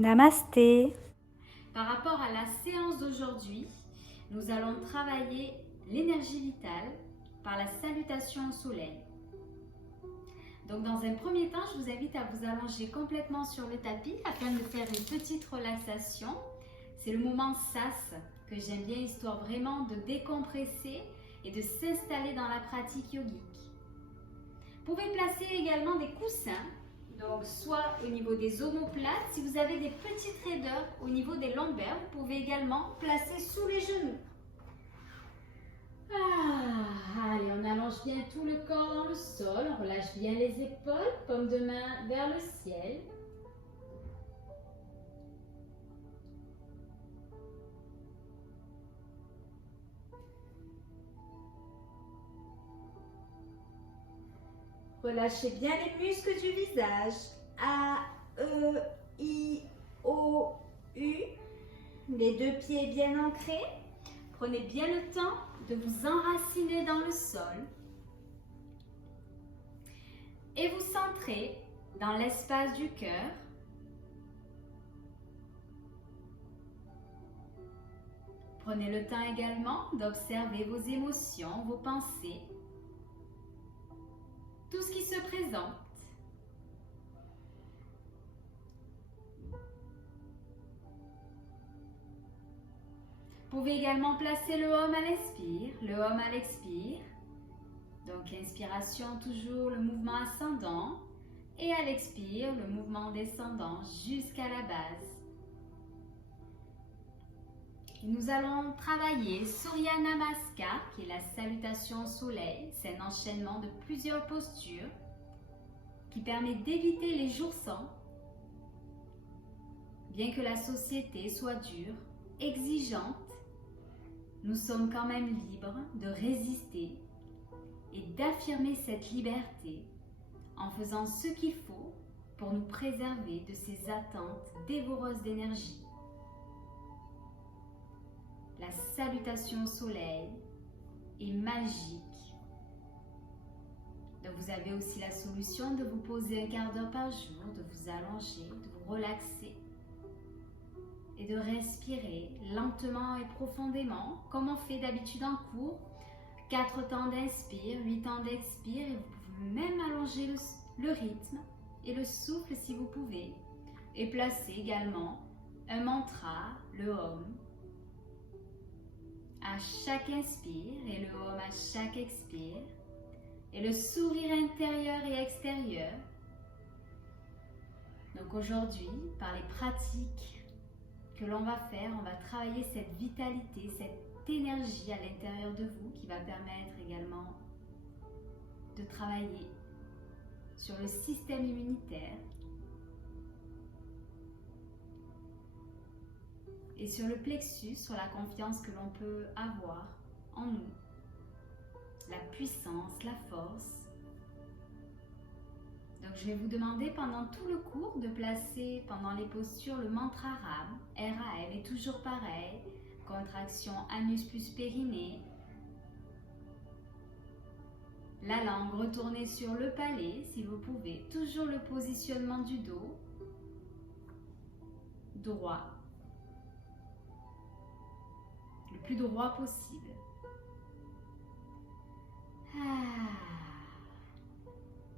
Namasté. Par rapport à la séance d'aujourd'hui, nous allons travailler l'énergie vitale par la salutation au soleil. Donc dans un premier temps, je vous invite à vous allonger complètement sur le tapis afin de faire une petite relaxation. C'est le moment SAS que j'aime bien, histoire vraiment de décompresser et de s'installer dans la pratique yogique. Vous pouvez placer également des coussins, donc soit au niveau des omoplates. Si vous avez des petites raideurs au niveau des lombaires, vous pouvez également placer sous les genoux. Allez, on allonge bien tout le corps dans le sol, on relâche bien les épaules, paume de main vers le ciel. Relâchez bien les muscles du visage. A, E, I, O, U. Les deux pieds bien ancrés. Prenez bien le temps de vous enraciner dans le sol. Et vous centrez dans l'espace du cœur. Prenez le temps également d'observer vos émotions, vos pensées, tout ce qui se présente. Vous pouvez également placer le Om à l'inspire, le Om à l'expire. Donc inspiration, toujours le mouvement ascendant, et à l'expire, le mouvement descendant jusqu'à la base. Nous allons travailler Surya Namaskar, qui est la salutation au soleil. C'est un enchaînement de plusieurs postures qui permet d'éviter les jours sans. Bien que la société soit dure, exigeante, nous sommes quand même libres de résister et d'affirmer cette liberté en faisant ce qu'il faut pour nous préserver de ces attentes dévoreuses d'énergie. La salutation au soleil est magique. Donc vous avez aussi la solution de vous poser un quart d'heure par jour, de vous allonger, de vous relaxer et de respirer lentement et profondément comme on fait d'habitude en cours. 4 temps d'inspire, 8 temps d'expire, et vous pouvez même allonger le rythme et le souffle si vous pouvez, et placer également un mantra, le Om, à chaque inspire et le Om à chaque expire, et le sourire intérieur et extérieur. Donc aujourd'hui, par les pratiques que l'on va faire, on va travailler cette vitalité, cette énergie à l'intérieur de vous qui va permettre également de travailler sur le système immunitaire et sur le plexus, sur la confiance que l'on peut avoir en nous, la puissance, la force. Donc je vais vous demander pendant tout le cours de placer pendant les postures le mantra RAM, RAM, et toujours pareil, contraction anus plus périnée. La langue retournée sur le palais si vous pouvez. Toujours le positionnement du dos droit, le plus droit possible.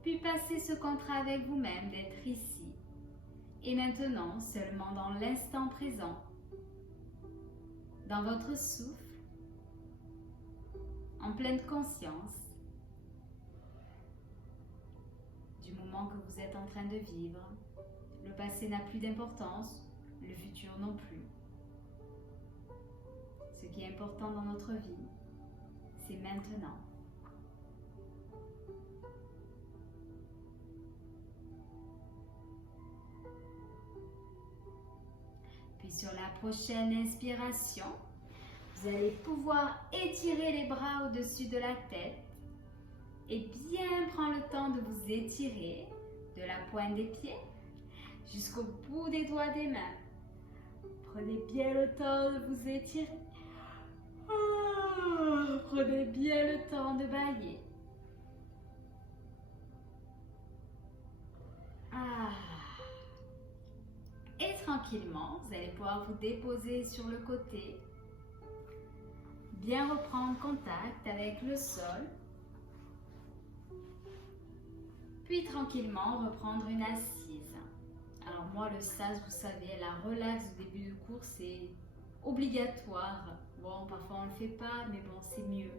Puis passez ce contrat avec vous-même d'être ici et maintenant seulement dans l'instant présent, dans votre souffle, en pleine conscience du moment que vous êtes en train de vivre. Le passé n'a plus d'importance, le futur non plus. Ce qui est important dans notre vie, c'est maintenant. Puis sur la prochaine inspiration, vous allez pouvoir étirer les bras au-dessus de la tête et bien prendre le temps de vous étirer de la pointe des pieds jusqu'au bout des doigts des mains. Prenez bien le temps de vous étirer. Prenez bien le temps de bailler. Et tranquillement, vous allez pouvoir vous déposer sur le côté. Bien reprendre contact avec le sol. Puis tranquillement reprendre une assise. Alors moi le sas, vous savez, la relaxe au début de cours, c'est obligatoire. Bon, parfois on ne le fait pas, mais bon, c'est mieux.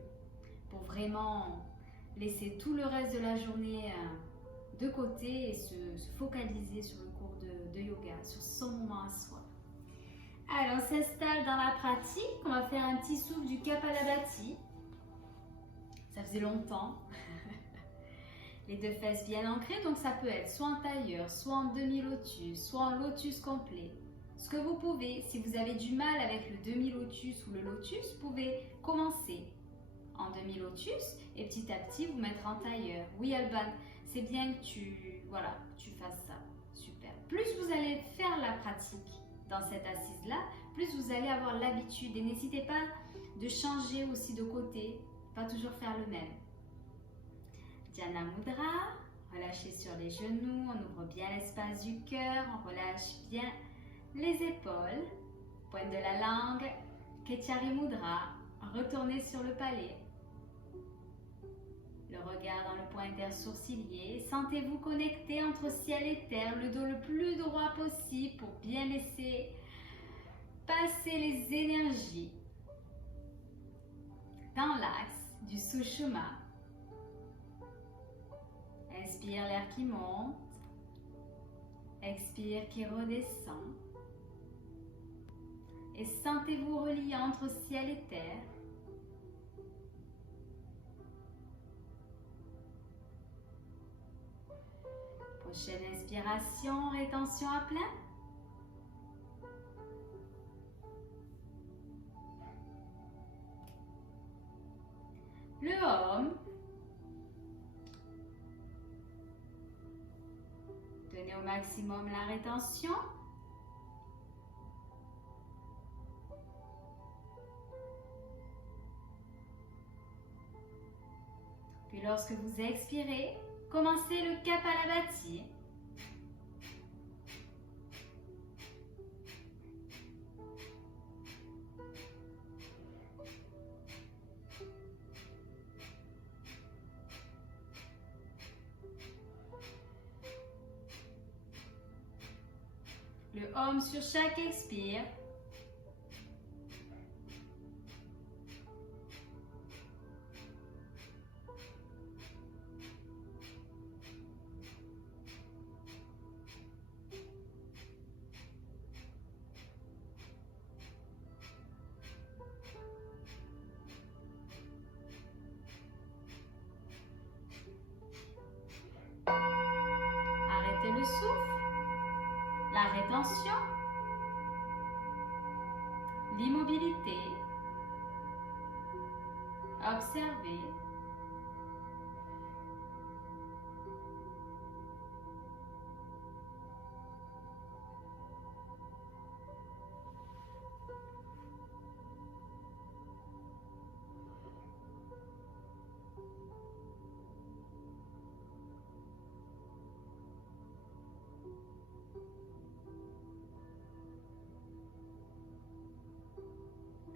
Pour vraiment laisser tout le reste de la journée de côté et se focaliser sur le cours de yoga, sur son moment à soi. Alors, on s'installe dans la pratique. On va faire un petit souffle du Kapalabhati. Ça faisait longtemps. Les deux fesses bien ancrées, donc ça peut être soit en tailleur, soit en demi-lotus, soit en lotus complet. Ce que vous pouvez, si vous avez du mal avec le demi-lotus ou le lotus, vous pouvez commencer en demi-lotus et petit à petit vous mettre en tailleur. Oui Alban, c'est bien que tu fasses ça. Super. Plus vous allez faire la pratique dans cette assise-là, plus vous allez avoir l'habitude. Et n'hésitez pas de changer aussi de côté, pas toujours faire le même. Dhyana Mudra, relâchez sur les genoux, on ouvre bien l'espace du cœur, on relâche bien les épaules, pointe de la langue, Ketchari Mudra, retournez sur le palais. Le regard dans le point intersourcilier, sentez-vous connecté entre ciel et terre, le dos le plus droit possible pour bien laisser passer les énergies dans l'axe du Sushumna. Inspire l'air qui monte, expire qui redescend et sentez-vous relié entre ciel et terre. Prochaine inspiration, rétention à plein. Le Om. Donnez au maximum la rétention. Puis lorsque vous expirez, commencez le Kapalabhati. Le Om sur chaque expire. Arrêtez le souffle. La rétention, l'immobilité, observez.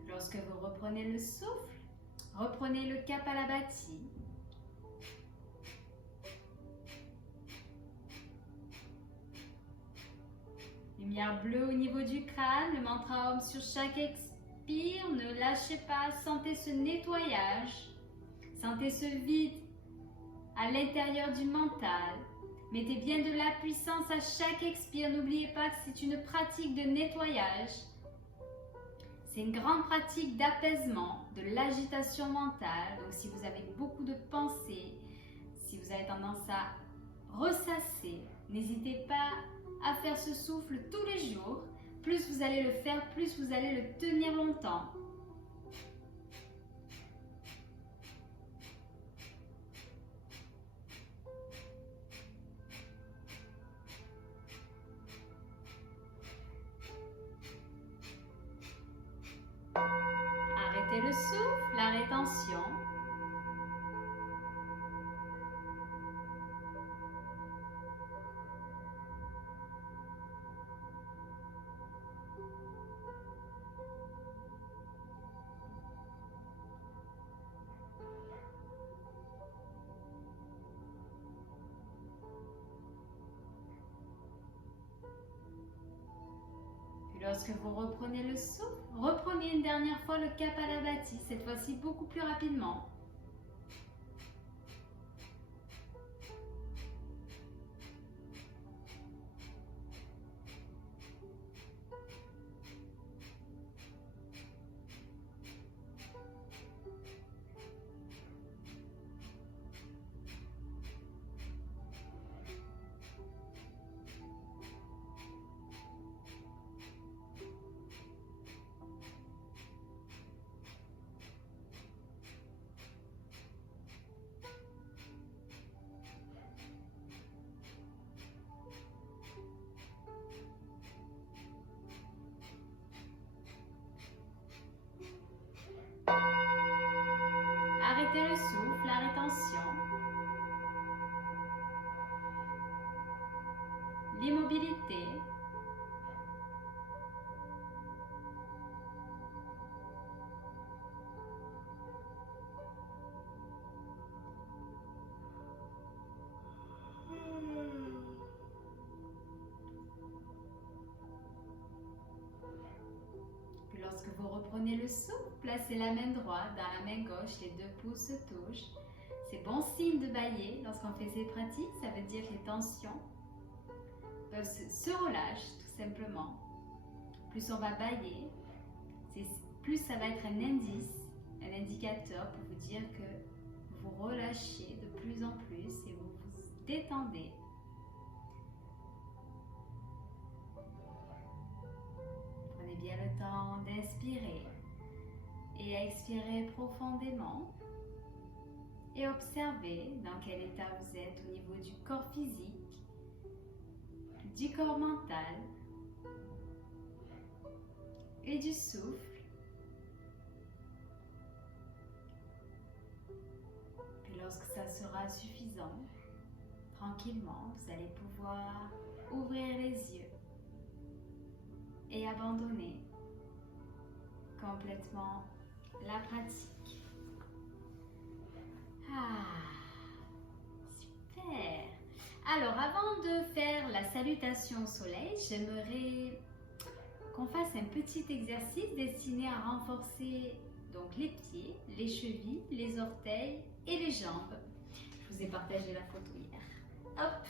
Lorsque vous reprenez le souffle, reprenez le Kapalabhati. Lumière bleue au niveau du crâne, le mantra Om sur chaque expire. Ne lâchez pas, sentez ce nettoyage. Sentez ce vide à l'intérieur du mental. Mettez bien de la puissance à chaque expire. N'oubliez pas que c'est une pratique de nettoyage. C'est une grande pratique d'apaisement, de l'agitation mentale. Donc si vous avez beaucoup de pensées, si vous avez tendance à ressasser, n'hésitez pas à faire ce souffle tous les jours. Plus vous allez le faire, plus vous allez le tenir longtemps. Arrêtez le souffle, la rétention. Puis lorsque vous reprenez le souffle, reprenez une dernière fois le Kapalabhati, cette fois-ci beaucoup plus rapidement. Arrêtez le souffle, la rétention. L'immobilité. Puis lorsque vous reprenez le souffle, placez la main droite dans la main gauche, les deux pouces se touchent. C'est bon signe de bailler lorsqu'on fait ces pratiques, ça veut dire que les tensions se relâchent tout simplement. Plus on va bailler, plus ça va être un indice, un indicateur pour vous dire que vous relâchez de plus en plus et vous vous détendez. Prenez bien le temps d'inspirer et à expirer profondément et observez dans quel état vous êtes au niveau du corps physique, du corps mental et du souffle. Puis lorsque ça sera suffisant, tranquillement, vous allez pouvoir ouvrir les yeux et abandonner complètement la pratique. Super! Alors, avant de faire la salutation au soleil, j'aimerais qu'on fasse un petit exercice destiné à renforcer donc les pieds, les chevilles, les orteils et les jambes. Je vous ai partagé la photo hier. Hop!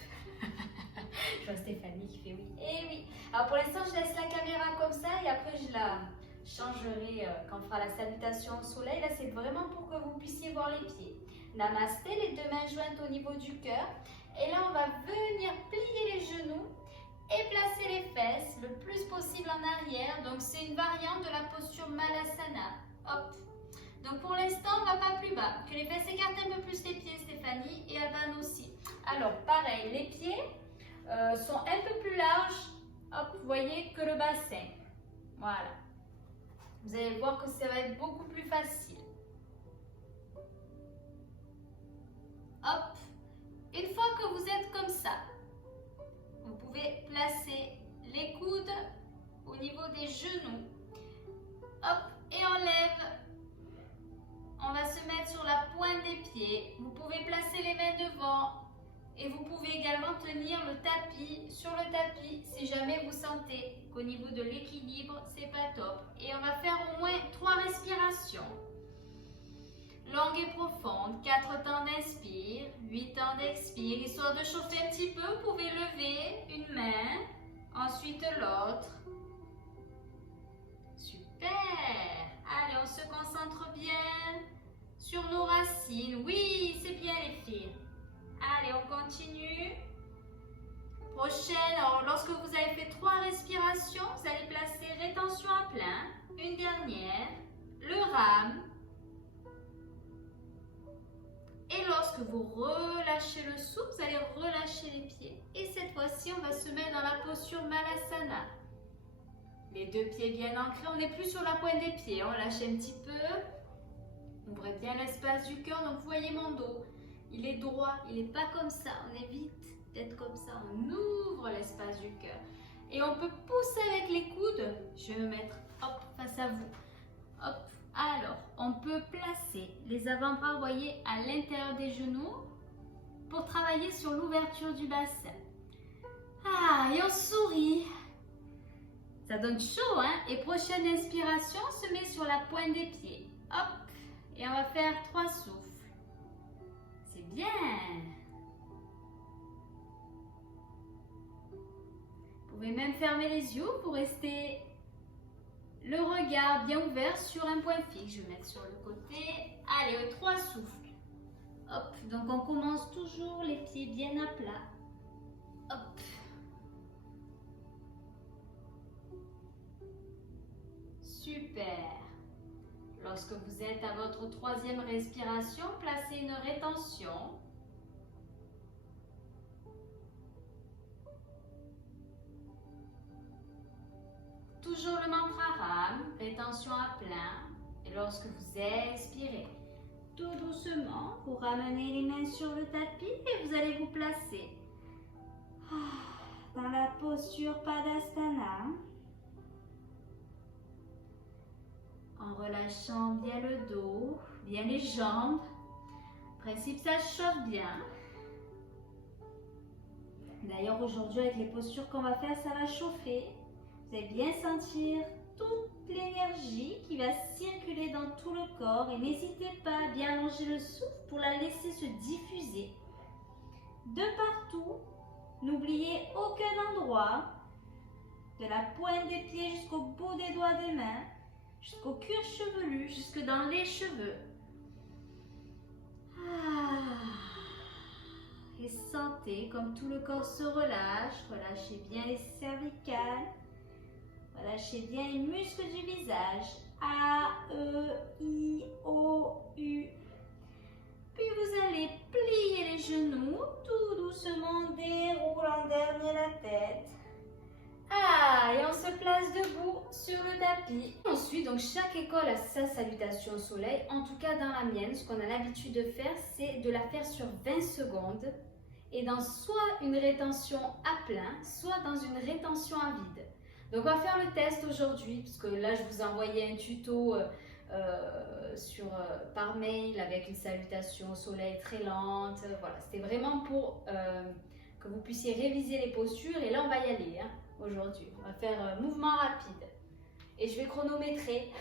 Je vois Stéphanie qui fait oui. Eh oui! Alors pour l'instant, je laisse la caméra comme ça et après je la changerai quand on fera la salutation au soleil. Là, c'est vraiment pour que vous puissiez voir les pieds. Namasté, les deux mains jointes au niveau du cœur. Et là, on va venir plier les genoux et placer les fesses le plus possible en arrière. Donc, c'est une variante de la posture Malasana. Hop. Donc, pour l'instant, on ne va pas plus bas. Que les fesses écartent un peu plus les pieds, Stéphanie, et Alban aussi. Alors, pareil, les pieds sont un peu plus larges, hop, vous voyez, que le bassin. Voilà. Vous allez voir que ça va être beaucoup plus facile. Hop. Une fois que vous êtes comme ça, vous pouvez placer les coudes au niveau des genoux. Hop, et on lève. On va se mettre sur la pointe des pieds. Vous pouvez placer les mains devant. Et vous pouvez également tenir le tapis sur le tapis si jamais vous sentez qu'au niveau de l'équilibre, c'est pas top. Et on va faire au moins 3 respirations. Longue et profonde, 4 temps d'inspire, 8 temps d'expire. Histoire de chauffer un petit peu, vous pouvez lever une main, ensuite l'autre. Super! Allez, on se concentre bien sur nos racines. Oui, c'est bien les filles. Allez, on continue. Prochaine, alors lorsque vous avez fait 3 respirations, vous allez placer rétention à plein. Une dernière, le rame. Et lorsque vous relâchez le souffle, vous allez relâcher les pieds. Et cette fois-ci, on va se mettre dans la posture Malasana. Les deux pieds bien ancrés, on n'est plus sur la pointe des pieds. On lâche un petit peu. Ouvrez bien l'espace du cœur. Donc, vous voyez mon dos. Il est droit, il n'est pas comme ça. On évite d'être comme ça. On ouvre l'espace du cœur. Et on peut pousser avec les coudes. Je vais me mettre hop, face à vous. Hop. Alors, on peut placer les avant-bras, vous voyez, à l'intérieur des genoux pour travailler sur l'ouverture du bassin. Ah, et on sourit. Ça donne chaud, hein? Et prochaine inspiration, on se met sur la pointe des pieds. Hop! Et on va faire 3 souffles. C'est bien! Vous pouvez même fermer les yeux pour rester le regard bien ouvert sur un point fixe. Je vais mettre sur le côté. Allez, 3 souffles. Hop! Donc on commence toujours les pieds bien à plat. Hop! Super. Lorsque vous êtes à votre 3e respiration, placez une rétention. Toujours le mantra Ram, rétention à plein. Et lorsque vous expirez, tout doucement, vous ramenez les mains sur le tapis et vous allez vous placer dans la posture Padasana. En relâchant bien le dos, bien les jambes. En principe, ça chauffe bien. D'ailleurs, aujourd'hui, avec les postures qu'on va faire, ça va chauffer. Vous allez bien sentir toute l'énergie qui va circuler dans tout le corps. Et n'hésitez pas à bien allonger le souffle pour la laisser se diffuser de partout. N'oubliez aucun endroit, de la pointe des pieds jusqu'au bout des doigts des mains, jusqu'au cuir chevelu, jusque dans les cheveux. Et sentez comme tout le corps se relâche. Relâchez bien les cervicales. Relâchez bien les muscles du visage. A, E, I, O, U. Puis vous allez plier les genoux, tout doucement déroulant dernier la tête. Et on se place debout sur le tapis. Ensuite, donc chaque école a sa salutation au soleil. En tout cas, dans la mienne, ce qu'on a l'habitude de faire, c'est de la faire sur 20 secondes et dans soit une rétention à plein, soit dans une rétention à vide. Donc, on va faire le test aujourd'hui, parce que là, je vous ai envoyé un tuto par mail avec une salutation au soleil très lente. Voilà, c'était vraiment pour que vous puissiez réviser les postures. Et là, on va y aller aujourd'hui. On va faire mouvement rapide. Et je vais chronométrer.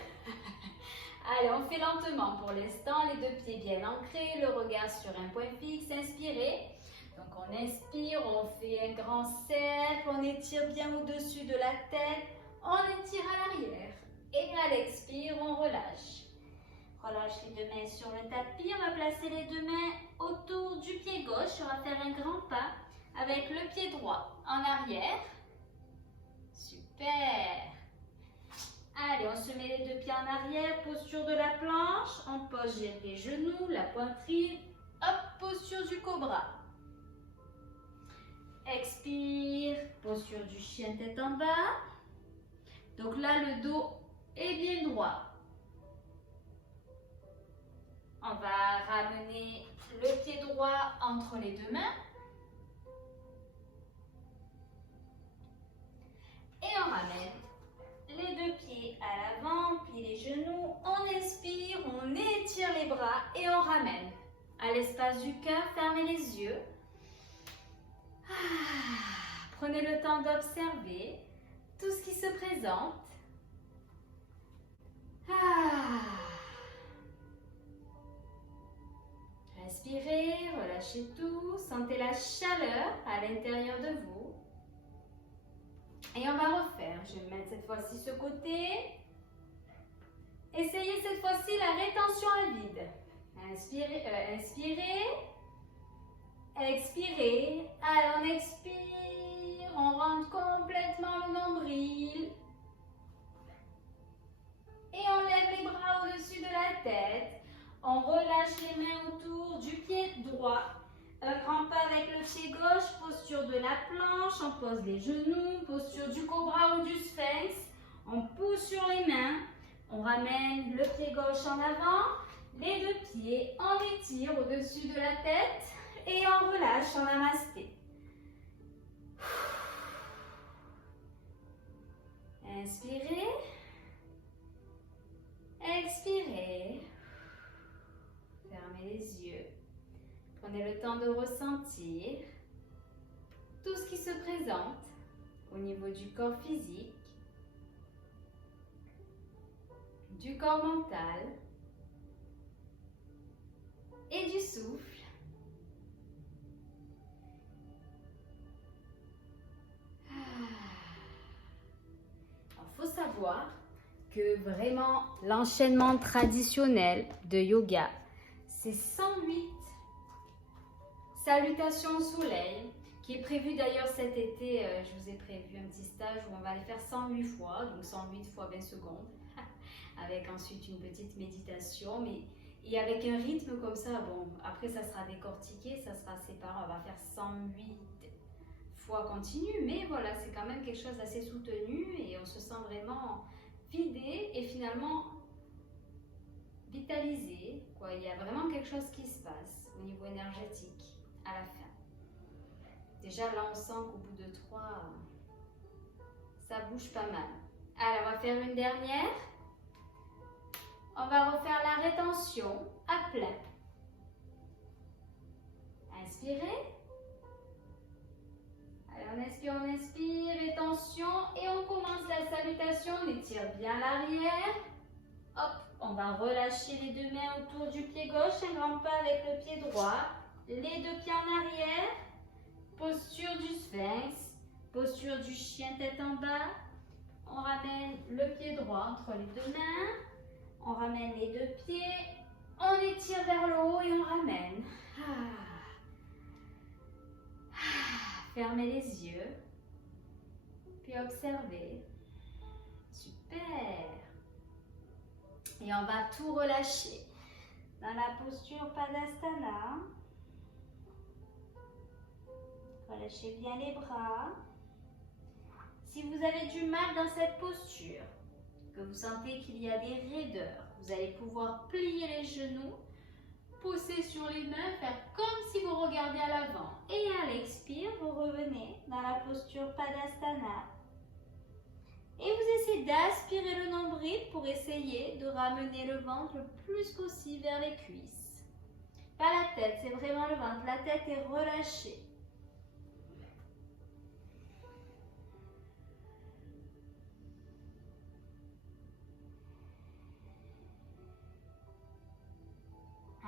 Allez, on fait lentement pour l'instant. Les 2 pieds bien ancrés, le regard sur un point fixe. Inspirez. Donc, on inspire, on fait un grand cercle, on étire bien au-dessus de la tête, on étire à l'arrière. Et à l'expire, on relâche. Relâche les 2 mains sur le tapis. On va placer les 2 mains autour du pied gauche. On va faire un grand pas avec le pied droit en arrière. Super. Allez, on se met les 2 pieds en arrière, posture de la planche. On pose les genoux, la poitrine. Hop, posture du cobra. Expire, posture du chien tête en bas. Donc là, le dos est bien droit. On va ramener le pied droit entre les 2 mains. Et on ramène les 2 pieds à l'avant, puis les genoux. On inspire, on étire les bras et on ramène à l'espace du cœur. Fermez les yeux. Prenez le temps d'observer tout ce qui se présente. Respirez, relâchez tout. Sentez la chaleur à l'intérieur de vous. Et on va refaire. Je vais mettre cette fois-ci ce côté. Essayez cette fois-ci la rétention à vide. Inspirez, expirez. Allez, on expire. On rentre complètement le nombril. Et on lève les bras au-dessus de la tête. On relâche les mains autour du pied droit. Un grand pas avec le pied gauche, posture de la planche. On pose les genoux, posture du cobra ou du sphinx. On pousse sur les mains. On ramène le pied gauche en avant. Les 2 pieds, on étire au-dessus de la tête. Et on relâche en namasté. Inspirez. Expirez. Fermez les yeux. Prenez le temps de ressentir tout ce qui se présente au niveau du corps physique. du corps mental et du souffle. Il faut savoir que vraiment l'enchaînement traditionnel de yoga, c'est 108 salutations au soleil, qui est prévu d'ailleurs cet été. Je vous ai prévu un petit stage où on va les faire 108 fois, donc 108 fois 20 secondes, avec ensuite une petite méditation, et avec un rythme comme ça. Bon, après ça sera décortiqué, ça sera séparé, on va faire 108 fois continu, mais voilà, c'est quand même quelque chose d'assez soutenu et on se sent vraiment vidé et finalement vitalisé, quoi. Il y a vraiment quelque chose qui se passe au niveau énergétique à la fin. Déjà là, on sent qu'au bout de 3, ça bouge pas mal. Alors, on va faire une dernière. On va refaire la rétention à plein. Inspirez. Allez, on inspire, rétention et on commence la salutation. On étire bien l'arrière. Hop, on va relâcher les deux mains autour du pied gauche, un grand pas avec le pied droit. Les deux pieds en arrière. Posture du sphinx, posture du chien tête en bas. On ramène le pied droit entre les deux mains. On ramène les deux pieds. On étire vers le haut et on ramène. Fermez les yeux. Puis observez. Super. Et on va tout relâcher. Dans la posture Padasana. Relâchez bien les bras. Si vous avez du mal dans cette posture, que vous sentez qu'il y a des raideurs, vous allez pouvoir plier les genoux, pousser sur les mains, faire comme si vous regardez à l'avant. Et à l'expire, vous revenez dans la posture Padasana. Et vous essayez d'aspirer le nombril pour essayer de ramener le ventre le plus possible vers les cuisses. Pas la tête, c'est vraiment le ventre. La tête est relâchée.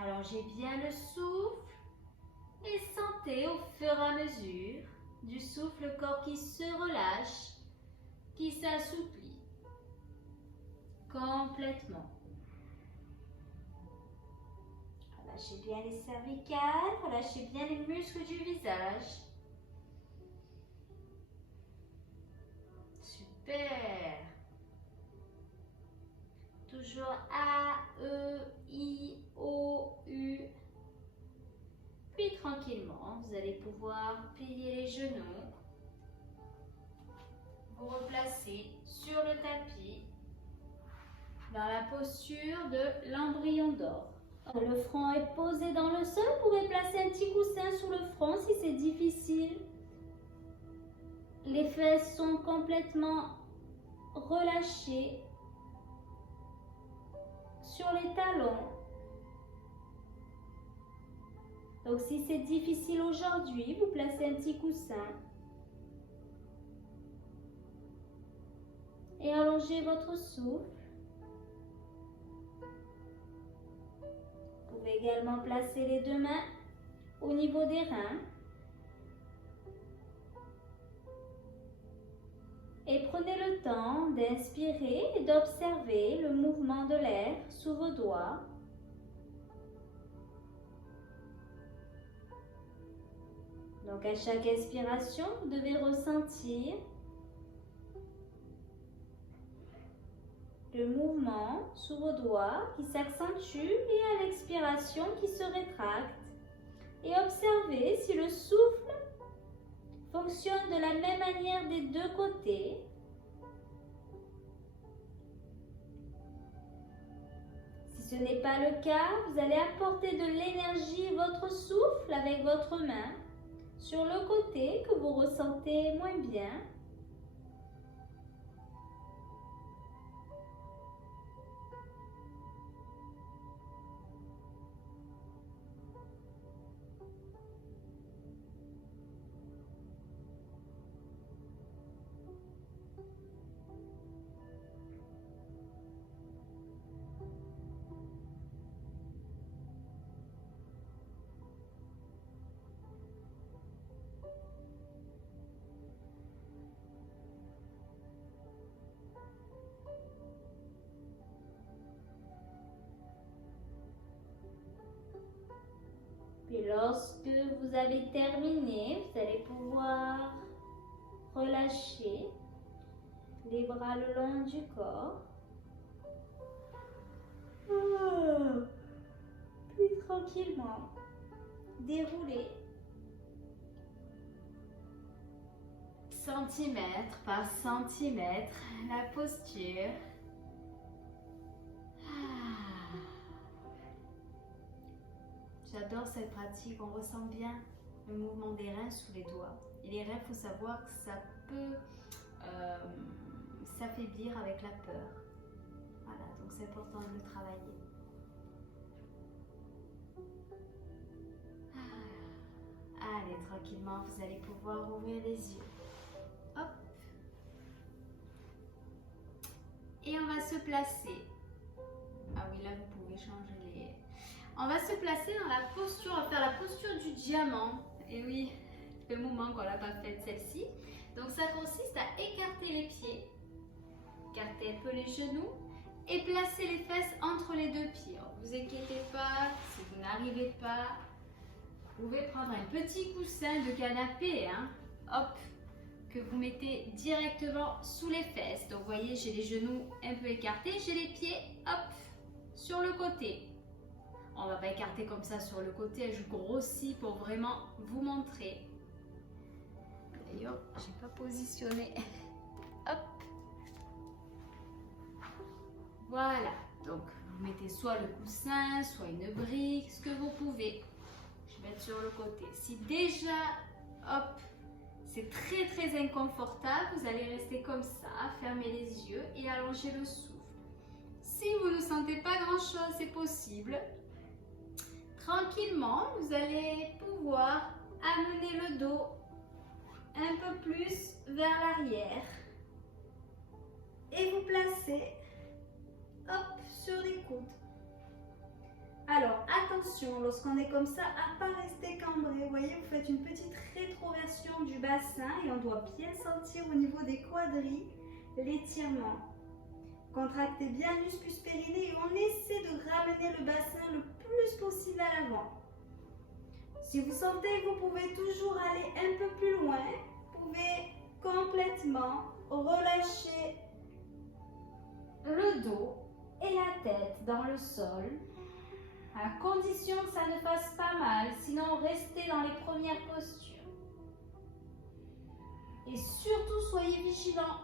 Allongez bien le souffle et sentez au fur et à mesure du souffle le corps qui se relâche, qui s'assouplit complètement. Relâchez bien les cervicales, relâchez bien les muscles du visage. Super. Toujours A, E, I, O, U. Puis tranquillement, vous allez pouvoir plier les genoux. Vous replacer sur le tapis dans la posture de l'embryon d'or. Le front est posé dans le sol. Vous pouvez placer un petit coussin sous le front si c'est difficile. Les fesses sont complètement relâchées sur les talons. Donc si c'est difficile aujourd'hui, vous placez un petit coussin. Et allongez votre souffle. Vous pouvez également placer les deux mains au niveau des reins. Et prenez le temps d'inspirer et d'observer le mouvement de l'air sous vos doigts. Donc à chaque inspiration, vous devez ressentir le mouvement sous vos doigts qui s'accentue et à l'expiration qui se rétracte. Et observez si le souffle fonctionne de la même manière des deux côtés. Si ce n'est pas le cas, vous allez apporter de l'énergie, votre souffle avec votre main sur le côté que vous ressentez moins bien. Lorsque vous avez terminé, vous allez pouvoir relâcher les bras le long du corps. Puis tranquillement, dérouler. Centimètre par centimètre, la posture. J'adore cette pratique, on ressent bien le mouvement des reins sous les doigts. Et les reins, il faut savoir que ça peut s'affaiblir avec la peur. Voilà, donc c'est important de le travailler. Allez, tranquillement, vous allez pouvoir ouvrir les yeux. Hop. Et on va se placer. Ah oui, là, vous pouvez changer les... On va se placer dans la posture, on va faire la posture du diamant. Et oui, ça fait un moment qu'on n'a pas fait celle-ci. Donc ça consiste à écarter les pieds, écarter un peu les genoux et placer les fesses entre les deux pieds. Ne vous inquiétez pas, si vous n'arrivez pas, vous pouvez prendre un petit coussin de canapé, hein, hop, que vous mettez directement sous les fesses. Donc vous voyez, j'ai les genoux un peu écartés, j'ai les pieds, hop, sur le côté. On va pas écarter comme ça sur le côté, je grossis pour vraiment vous montrer. D'ailleurs, j'ai pas positionné. Hop. Voilà. Donc, vous mettez soit le coussin, soit une brique, ce que vous pouvez. Je vais mettre sur le côté. Si déjà, hop, c'est très très inconfortable, vous allez rester comme ça, fermer les yeux et allonger le souffle. Si vous ne sentez pas grand chose, c'est possible. Tranquillement, vous allez pouvoir amener le dos un peu plus vers l'arrière et vous placer hop, sur les coudes. Alors attention, lorsqu'on est comme ça, à ne pas rester cambré. Vous voyez, vous faites une petite rétroversion du bassin et on doit bien sentir au niveau des quadris l'étirement. Contractez bien l'uscus périnée et on essaie de ramener le bassin le plus possible à l'avant. Si vous sentez que vous pouvez toujours aller un peu plus loin, vous pouvez complètement relâcher le dos et la tête dans le sol, à condition que ça ne fasse pas mal, sinon restez dans les premières postures. Et surtout, soyez vigilants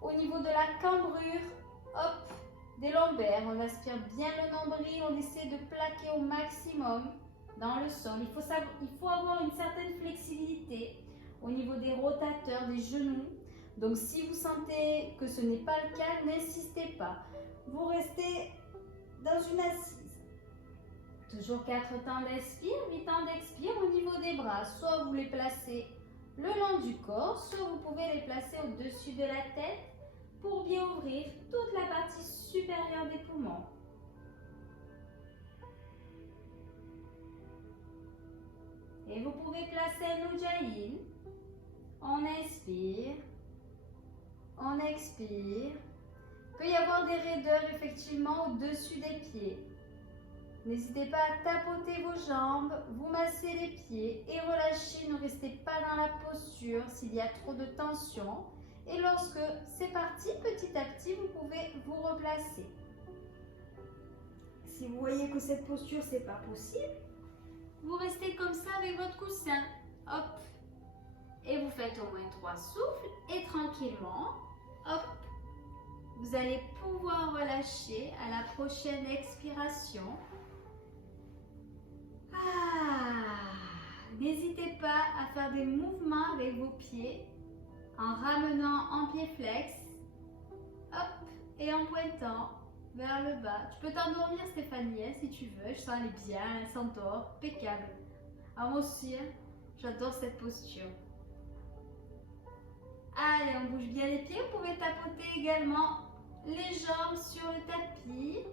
au niveau de la cambrure, hop, des lombaires. On aspire bien le nombril, on essaie de plaquer au maximum dans le sol. Il faut avoir une certaine flexibilité au niveau des rotateurs, des genoux. Donc si vous sentez que ce n'est pas le cas, n'insistez pas. Vous restez dans une assise. Toujours 4 temps d'inspire, 8 temps d'expire au niveau des bras. Soit vous les placez le long du corps, soit vous pouvez les placer au-dessus de la tête pour bien ouvrir toute la partie supérieure des poumons. Et vous pouvez placer un Ujjayi. On inspire, on expire. Il peut y avoir des raideurs effectivement au-dessus des pieds. N'hésitez pas à tapoter vos jambes, vous massez les pieds et relâchez. Ne restez pas dans la posture s'il y a trop de tension. Et lorsque c'est parti, petit à petit, vous pouvez vous replacer. Si vous voyez que cette posture, c'est pas possible, vous restez comme ça avec votre coussin. Hop. Et vous faites au moins 3 souffles. Et tranquillement, hop, vous allez pouvoir relâcher à la prochaine expiration. N'hésitez pas à faire des mouvements avec vos pieds en ramenant en pied flex, hop, et en pointant vers le bas. Tu peux t'endormir Stéphanie, hein, si tu veux. Je sens elle est bien, elle s'endort, impeccable. Ah, moi aussi, hein, j'adore cette posture. Allez, on bouge bien les pieds. Vous pouvez tapoter également les jambes sur le tapis.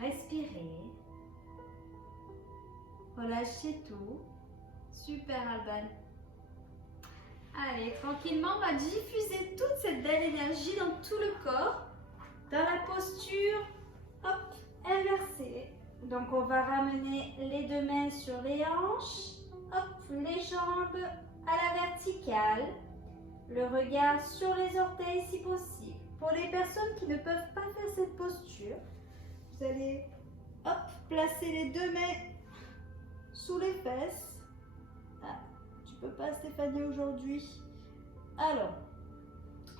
Respirez. Relâchez tout. Super Alban. Allez, tranquillement, on va diffuser toute cette belle énergie dans tout le corps. Dans la posture, hop, inversée. Donc on va ramener les deux mains sur les hanches. Hop, les jambes à la verticale. Le regard sur les orteils si possible. Pour les personnes qui ne peuvent pas faire cette posture, vous allez hop, placer les deux mains sous les fesses. Ah, tu peux pas Stéphanie aujourd'hui. Alors,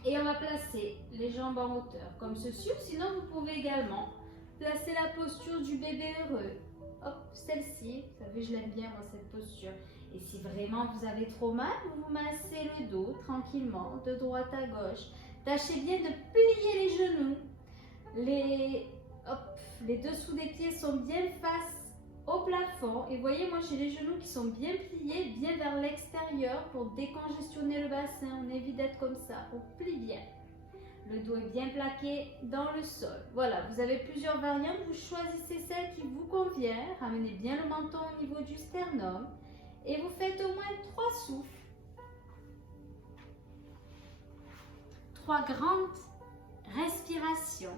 et on va placer les jambes en hauteur comme ceci. Sinon, vous pouvez également placer la posture du bébé heureux. Hop, celle-ci. Vous savez, je l'aime bien moi cette posture. Et si vraiment vous avez trop mal, vous massez le dos tranquillement, de droite à gauche. Tâchez bien de plier les genoux. Les dessous des pieds sont bien face au plafond. Et voyez, moi j'ai les genoux qui sont bien pliés, bien vers l'extérieur pour décongestionner le bassin. On évite d'être comme ça, on plie bien. Le dos est bien plaqué dans le sol. Voilà, vous avez plusieurs variantes. Vous choisissez celle qui vous convient. Ramenez bien le menton au niveau du sternum. Et vous faites au moins 3 souffles. 3 grandes respirations.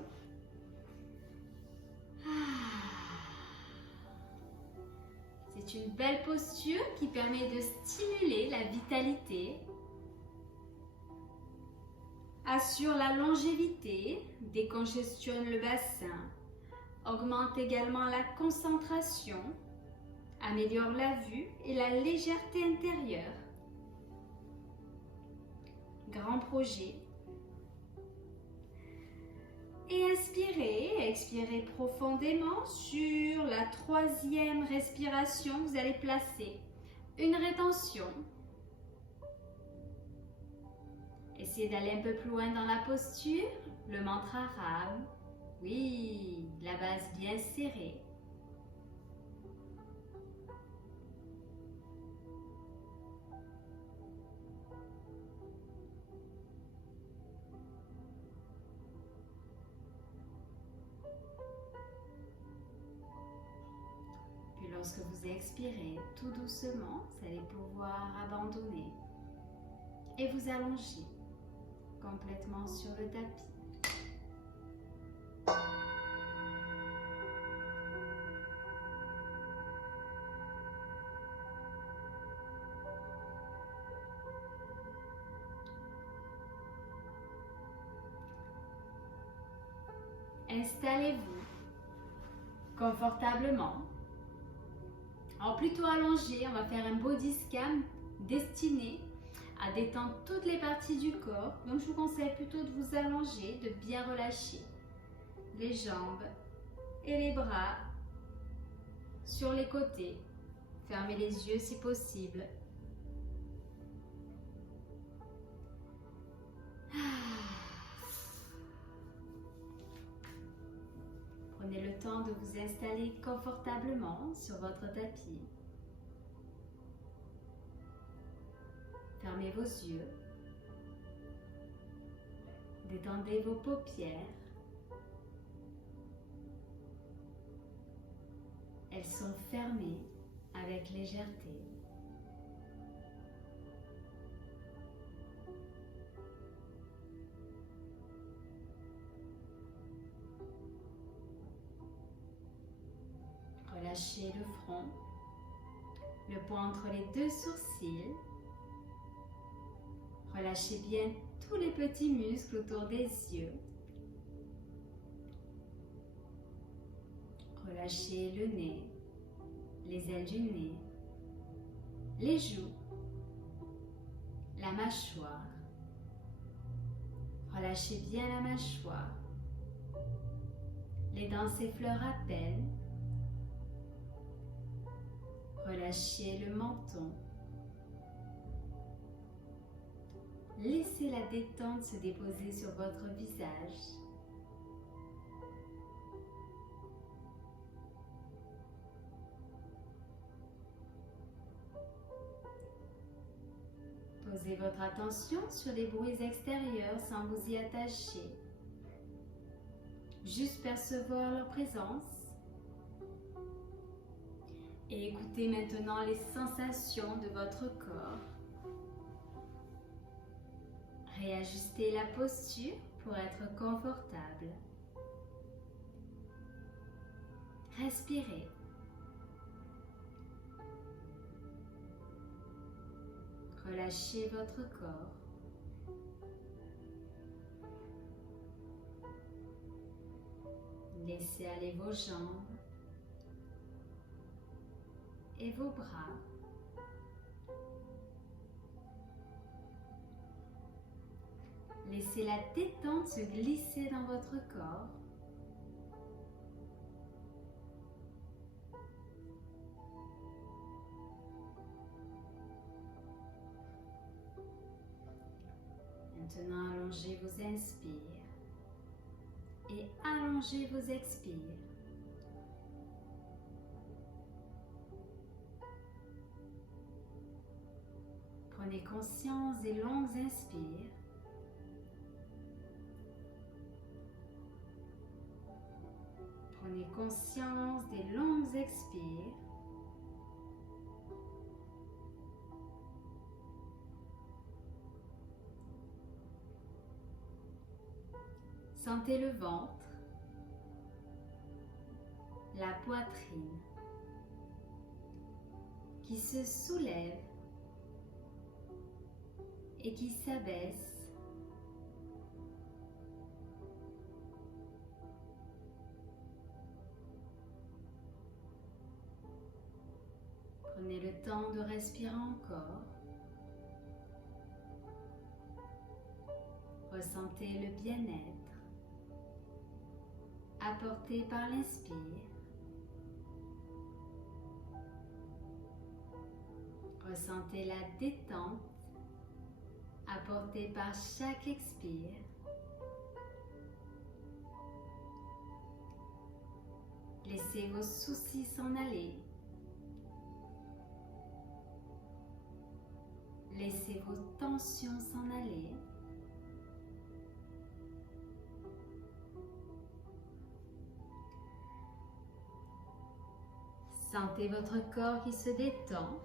C'est une belle posture qui permet de stimuler la vitalité, assure la longévité, décongestionne le bassin, augmente également la concentration, améliore la vue et la légèreté intérieure. Grand projet. Et inspirez, expirez profondément. Sur la 3e respiration, vous allez placer une rétention. Essayez d'aller un peu plus loin dans la posture. Le mantra Ram. Oui, la base bien serrée. Lorsque vous expirez tout doucement, vous allez pouvoir abandonner et vous allonger complètement sur le tapis. Installez-vous confortablement. Alors plutôt allongé, on va faire un body scan destiné à détendre toutes les parties du corps. Donc je vous conseille plutôt de vous allonger, de bien relâcher les jambes et les bras sur les côtés. Fermez les yeux si possible. Prenez le temps de vous installer confortablement sur votre tapis. Fermez vos yeux. Détendez vos paupières. Elles sont fermées avec légèreté. Relâchez le front, le poing entre les 2 sourcils. Relâchez bien tous les petits muscles autour des yeux. Relâchez le nez, les ailes du nez, les joues, la mâchoire. Relâchez bien la mâchoire. Les dents s'effleurent à peine. Relâchez le menton. Laissez la détente se déposer sur votre visage. Posez votre attention sur les bruits extérieurs sans vous y attacher. Juste percevoir leur présence. Et écoutez maintenant les sensations de votre corps. Réajustez la posture pour être confortable. Respirez. Relâchez votre corps. Laissez aller vos jambes et vos bras. Laissez la détente se glisser dans votre corps. Maintenant, allongez vos inspires et allongez vos expires. Prenez conscience des longues inspires. Prenez conscience des longues expires. Sentez le ventre, la poitrine qui se soulève et qui s'abaisse. Prenez le temps de respirer encore. Ressentez le bien-être apporté par l'inspire. Ressentez la détente apportée par chaque expire. Laissez vos soucis s'en aller. Laissez vos tensions s'en aller. Sentez votre corps qui se détend.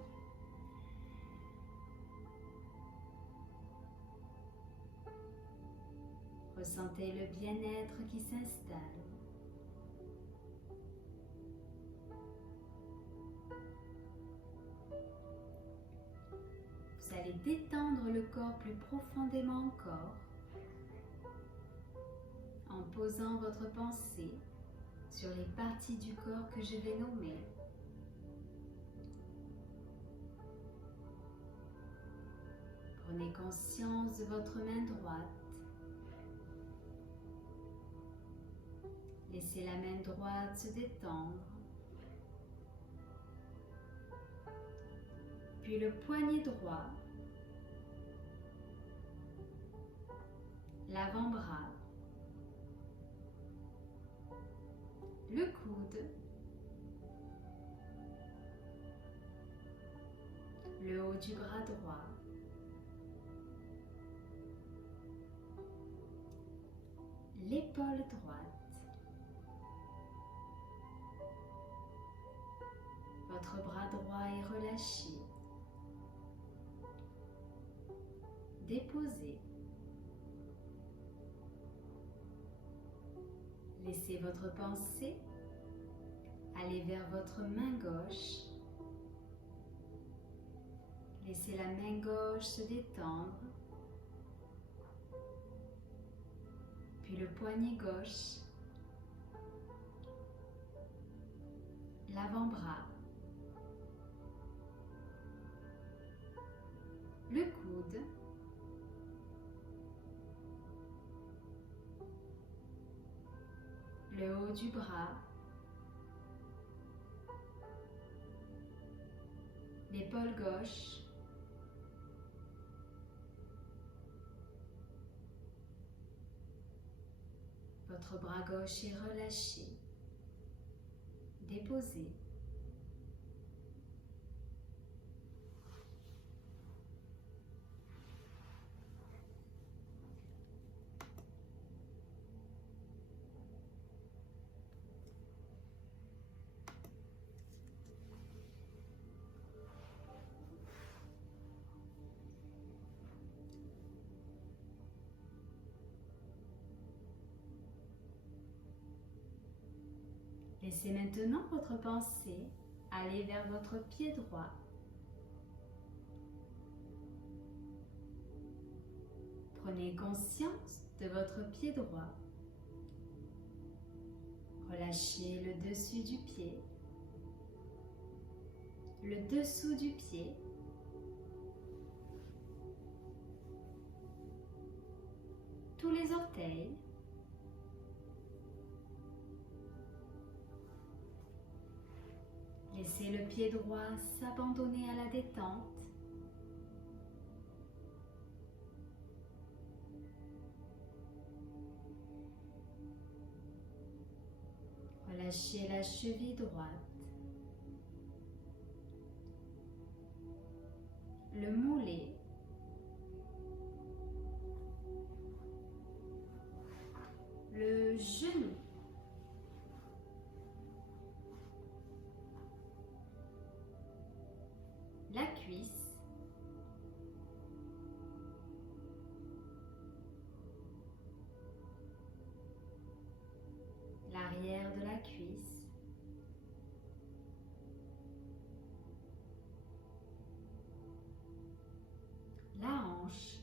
Ressentez le bien-être qui s'installe. Vous allez détendre le corps plus profondément encore en posant votre pensée sur les parties du corps que je vais nommer. Prenez conscience de votre main droite. Laissez la main droite se détendre. Puis le poignet droit. L'avant-bras. Le coude. Le haut du bras droit. L'épaule droite. Votre bras droit est relâché. Déposé. Laissez votre pensée aller vers votre main gauche. Laissez la main gauche se détendre. Puis le poignet gauche. L'avant-bras. Le coude. Le haut du bras. L'épaule gauche. Votre bras gauche est relâché. Déposé. Laissez maintenant votre pensée aller vers votre pied droit. Prenez conscience de votre pied droit. Relâchez le dessus du pied, le dessous du pied, tous les orteils, laissez le pied droit s'abandonner à la détente. Relâchez la cheville droite, le mollet, le genou, la cuisse, l'arrière de la cuisse, la hanche,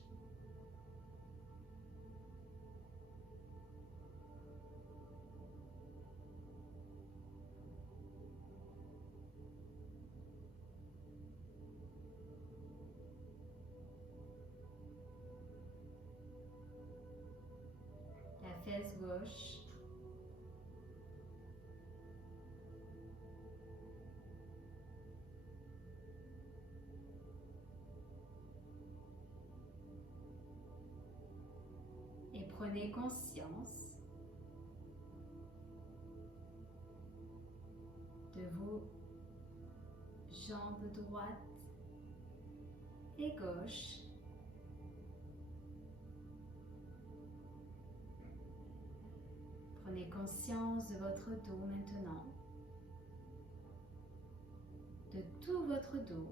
la fesse gauche, et prenez conscience de vos jambes droites et gauches. Prenez conscience de votre dos maintenant, de tout votre dos,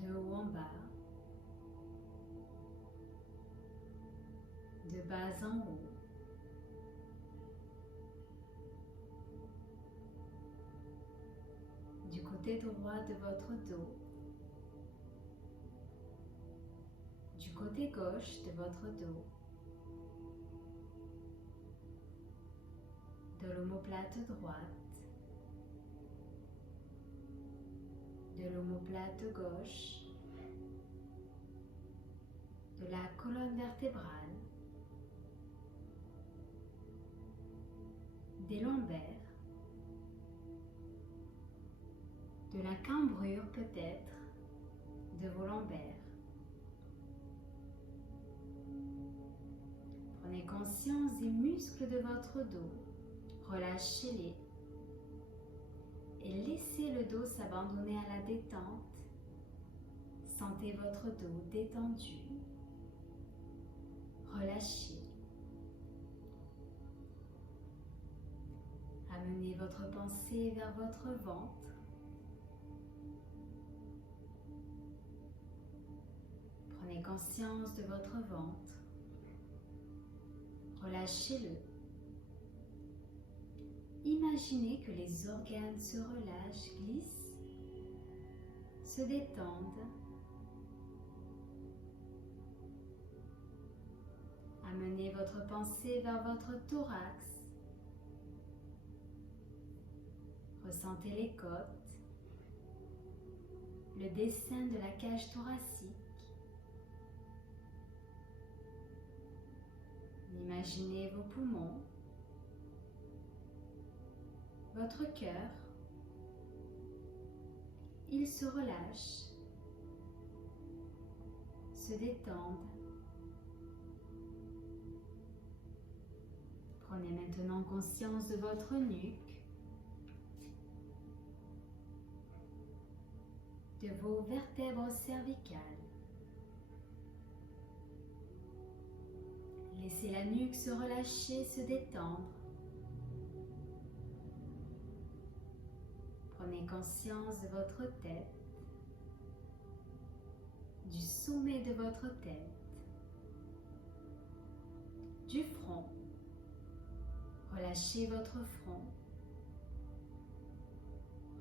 de haut en bas, de bas en haut, du côté droit de votre dos, du côté gauche de votre dos, de l'omoplate droite, de l'omoplate gauche, de la colonne vertébrale, des lombaires, de la cambrure peut-être, de vos lombaires. Prenez conscience des muscles de votre dos. Relâchez-les et laissez le dos s'abandonner à la détente. Sentez votre dos détendu. Relâchez. Amenez votre pensée vers votre ventre. Prenez conscience de votre ventre. Relâchez-le. Imaginez que les organes se relâchent, glissent, se détendent. Amenez votre pensée vers votre thorax. Ressentez les côtes, le dessin de la cage thoracique. Imaginez vos poumons, votre cœur. Ils se relâchent, se détendent. Prenez maintenant conscience de votre nuque, de vos vertèbres cervicales. Laissez la nuque se relâcher, se détendre. Prenez conscience de votre tête, du sommet de votre tête, du front. Relâchez votre front.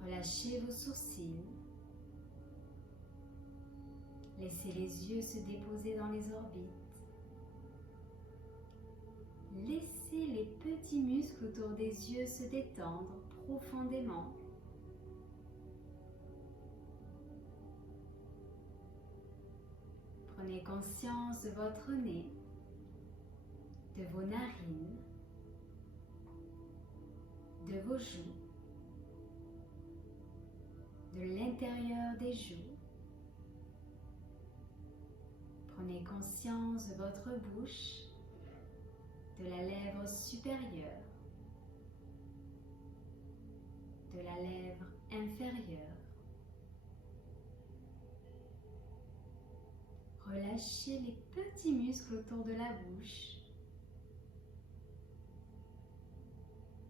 Relâchez vos sourcils. Laissez les yeux se déposer dans les orbites. Laissez les petits muscles autour des yeux se détendre profondément. Prenez conscience de votre nez, de vos narines, de vos joues, de l'intérieur des joues. Prenez conscience de votre bouche, de la lèvre supérieure, de la lèvre inférieure. Relâchez les petits muscles autour de la bouche.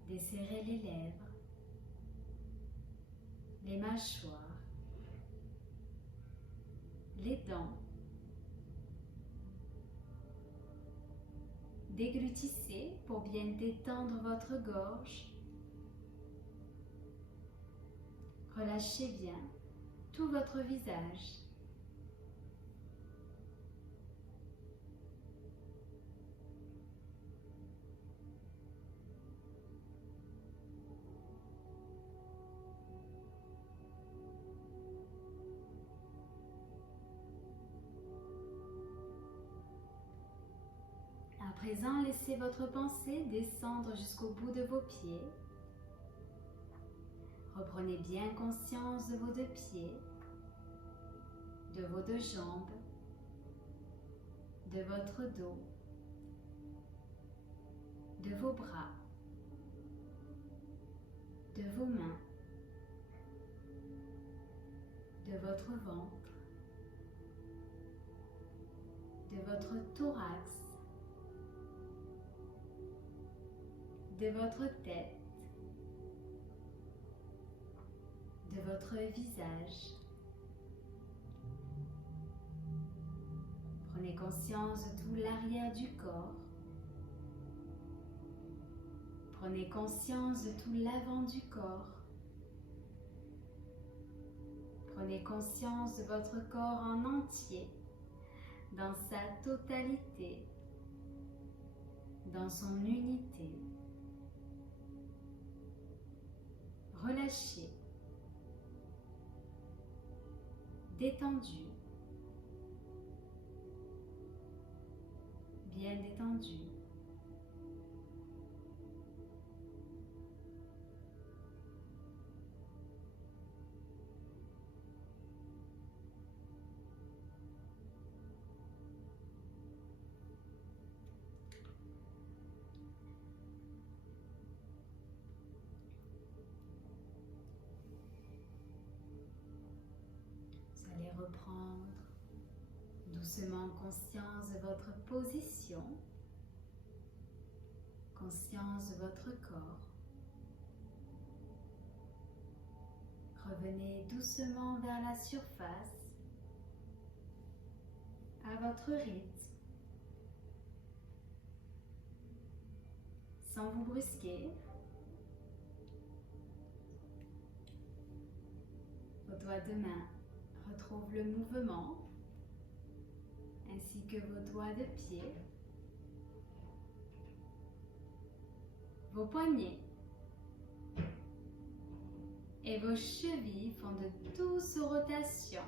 Desserrez les lèvres, les mâchoires, les dents. Déglutissez pour bien détendre votre gorge. Relâchez bien tout votre visage. À présent, laissez votre pensée descendre jusqu'au bout de vos pieds. Reprenez bien conscience de vos deux pieds, de vos deux jambes, de votre dos, de vos bras, de vos mains, de votre ventre, de votre thorax, de votre tête, de votre visage. Prenez conscience de tout l'arrière du corps. Prenez conscience de tout l'avant du corps. Prenez conscience de votre corps en entier, dans sa totalité, dans son unité. Relâchez, détendu, bien détendu. Reprendre doucement conscience de votre position, conscience de votre corps. Revenez doucement vers la surface, à votre rythme, sans vous brusquer. Vos doigts de main retrouvent le mouvement, ainsi que vos doigts de pied. Vos poignets et vos chevilles font de douces rotations.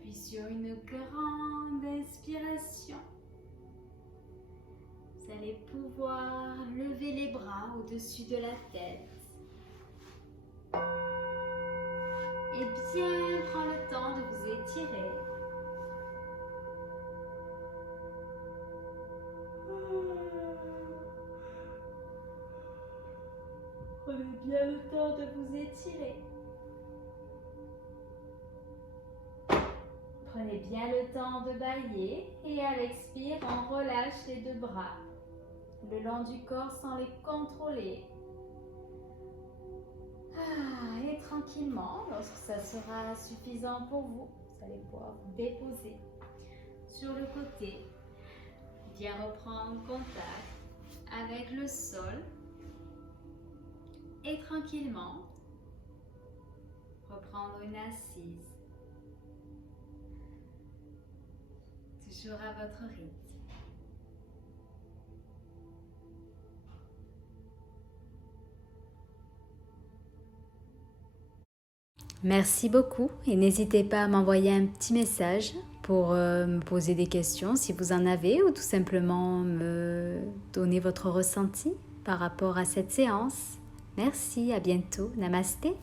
Puis sur une grande inspiration, vous allez pouvoir lever les bras au-dessus de la tête. Et bien prendre le temps de vous étirer. Prenez bien le temps de vous étirer. Prenez bien le temps de bailler et à l'expire, on relâche les deux bras le long du corps sans les contrôler. Et tranquillement, lorsque ça sera suffisant pour vous, vous allez pouvoir vous déposer sur le côté, Bien reprendre contact avec le sol et tranquillement reprendre une assise. Toujours à votre rythme. Merci beaucoup et n'hésitez pas à m'envoyer un petit message pour me poser des questions si vous en avez ou tout simplement me donner votre ressenti par rapport à cette séance. Merci, à bientôt. Namasté.